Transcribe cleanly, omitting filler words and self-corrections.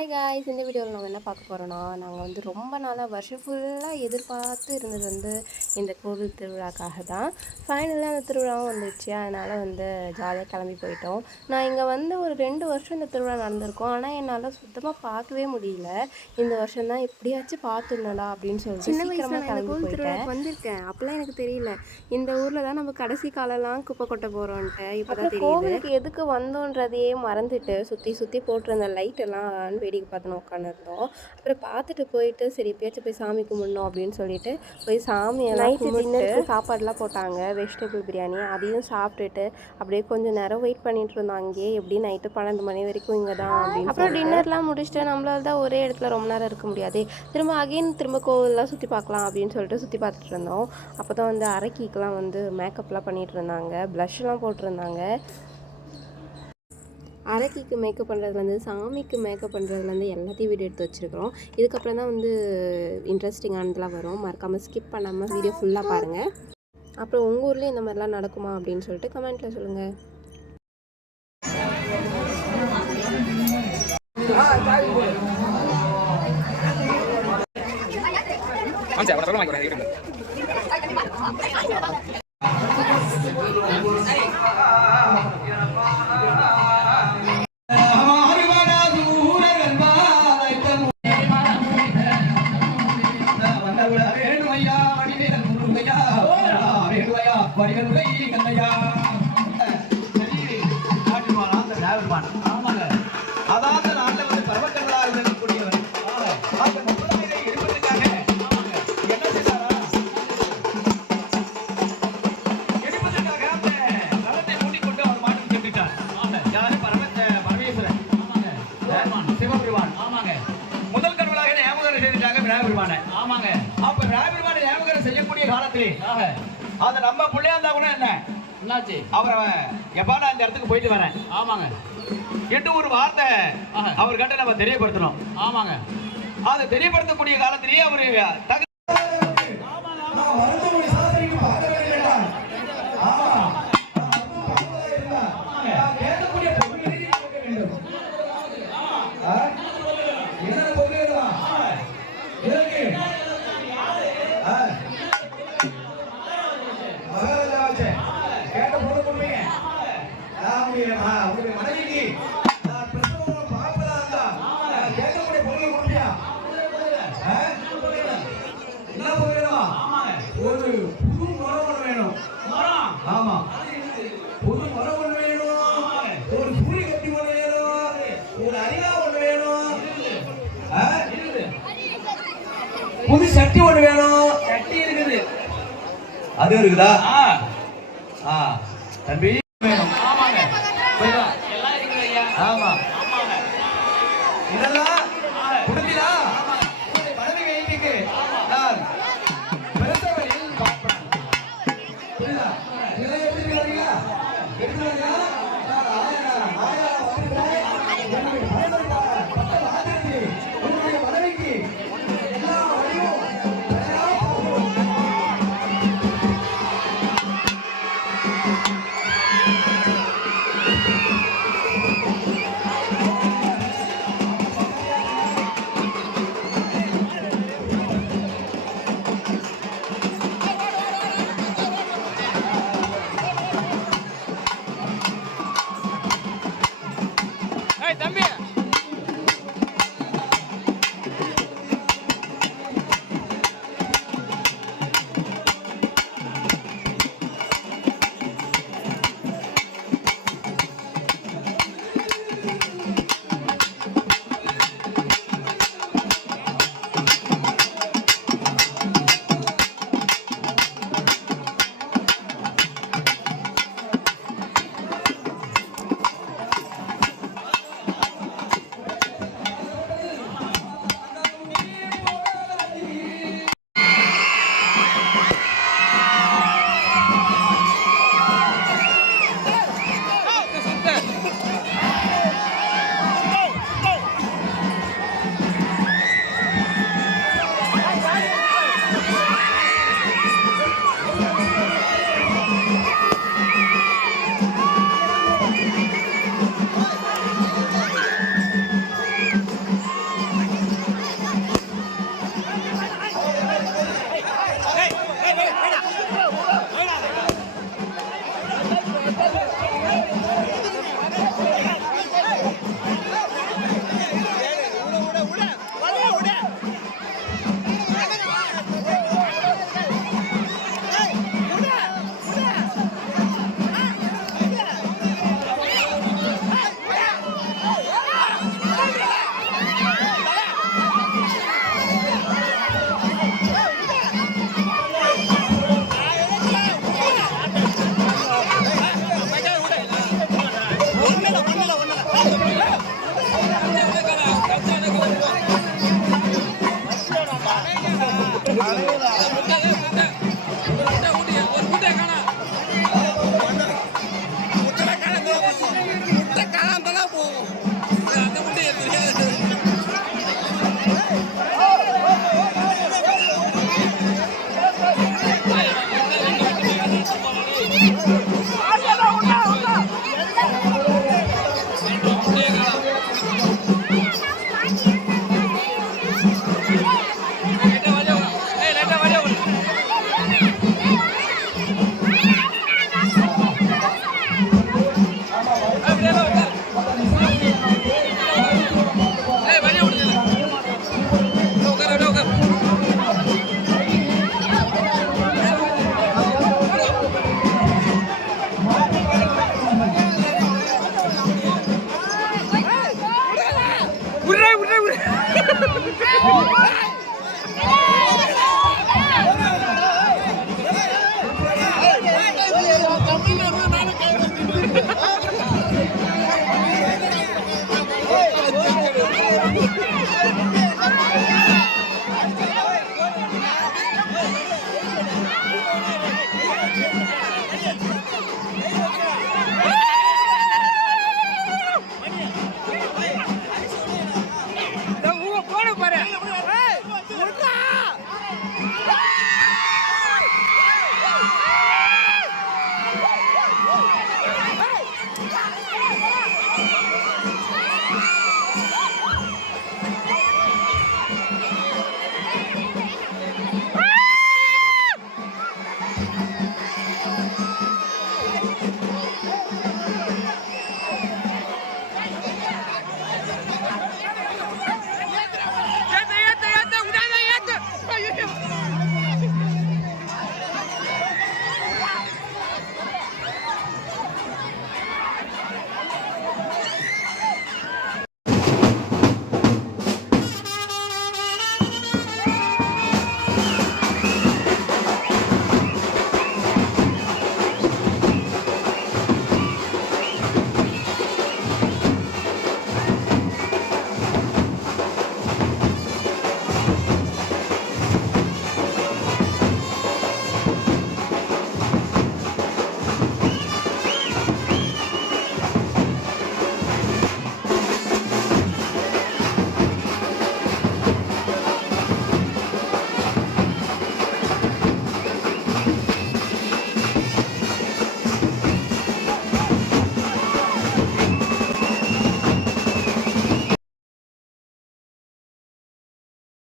Hi guys, இந்த வீடியோவில் நம்ம என்ன பார்க்க போகிறோன்னா, நாங்கள் வந்து ரொம்ப நாளாக வருஷம் ஃபுல்லாக எதிர்பார்த்து இருந்தது வந்து இந்த கோவில் திருவிழாக்காக தான். ஃபைனலாக அந்த திருவிழாவும் வந்துடுச்சு. அதனால் வந்து ஜாலியாக கிளம்பி போயிட்டோம். நான் இங்கே வந்து ஒரு 2 வருஷம் இந்த திருவிழா நடந்திருக்கோம். ஆனால் என்னால் சுத்தமாக பார்க்கவே முடியல. இந்த வருஷம் தான் எப்படியாச்சும் பார்த்துடணும்டா அப்படின்னு சொல்லிட்டு சீக்கிரமாக கிளம்பி போயிட்டேன். வந்திருக்கேன் அப்போலாம் எனக்கு தெரியல. இந்த ஊரில் தான் நம்ம கடைசி காலம்லாம் குப்பை கொட்ட போகிறோன்ட்டு இப்போ தான் தெரியுது. கோவிலுக்கு எதுக்கு வந்தோன்றதையே மறந்துட்டு சுற்றி சுற்றி போட்டிருந்த லைட்டெல்லாம் வேடிக்கை பார்த்துன்னு உட்காந்துருந்தோம். அப்புறம் பார்த்துட்டு போயிட்டு சரி எப்பயாச்சும் போய் சாமி கும்பிடணும் அப்படின்னு சொல்லிட்டு போய் சாமியெல்லாம் டின்னருக்கு சாப்பாடுலாம் போட்டாங்க. வெஜிடபிள் பிரியாணி அதையும் சாப்பிட்டுட்டு அப்படியே கொஞ்சம் நேரம் வெயிட் பண்ணிட்டு இருந்தோம். அங்கேயே எப்படி நைட்டு 12 மணி வரைக்கும் இங்கே தான் அப்படின்னு. அப்புறம் டின்னர்லாம் முடிச்சுட்டு நம்மளால தான் ஒரே இடத்துல ரொம்ப நேரம் இருக்க முடியாது. திரும்ப கோவிலெலாம் சுற்றி பார்க்கலாம் அப்படின்னு சொல்லிட்டு சுற்றி பார்த்துட்டு இருந்தோம். அப்போ தான் வந்து அரக்கிக்கெலாம் வந்து மேக்கப்லாம் பண்ணிகிட்டு இருந்தாங்க, ப்ளஷ்லாம் போட்டிருந்தாங்க. அரக்கிக்கு மேக்கப் பண்ணுறதுலேருந்து சாமிக்கு மேக்கப் பண்ணுறதுலேருந்து எல்லாத்தையும் வீடியோ எடுத்து வச்சுருக்கிறோம். இதுக்கப்புறம் தான் வந்து இன்ட்ரெஸ்டிங்கானதெலாம் வரும். மறக்காமல் ஸ்கிப் பண்ணாமல் வீடியோ ஃபுல்லாக பாருங்கள். அப்புறம் உங்கள் ஊர்லேயும் இந்த மாதிரிலாம் நடக்குமா அப்படின்னு சொல்லிட்டு கமெண்ட்டில் சொல்லுங்கள். செய்யக்கூடிய காலத்திலே அத நம்ம பிள்ளையா இருந்தா கூட என்ன அவரை எப்பா நான் இந்த இடத்துக்கு போயிட்டு வரேன் ஆமாங்க என்று ஒரு வார்த்தை அவர்கிட்ட நம்ம தெரியப்படுத்தணும். ஆமாங்க அதை தெரியப்படுத்தக்கூடிய காலத்திலேயே அவரு ஒரு புது மரம் வேணும். ஆமா புது மரம் ஒன்று வேணும், ஒரு சூரிய கட்டி ஒன்று வேணும், ஒரு அரியா ஒன்று வேணும், புது சட்டி ஒன்று வேணும். சட்டி இருக்குது, அது இருக்குதா? தம்பி வேணும். ஆமாங்க எல்லாம் இருக்குது ஐயா. ஆமா இதெல்லாம் கொடுத்தீங்களா? மனைவி வீட்டுக்கு நான் பெருசவரில் பார்ப்பேன். இதெல்லாம் எப்படி வரீங்களா? எப்படி வரீங்களா? மனைவிக்கு எல்லா வழியும்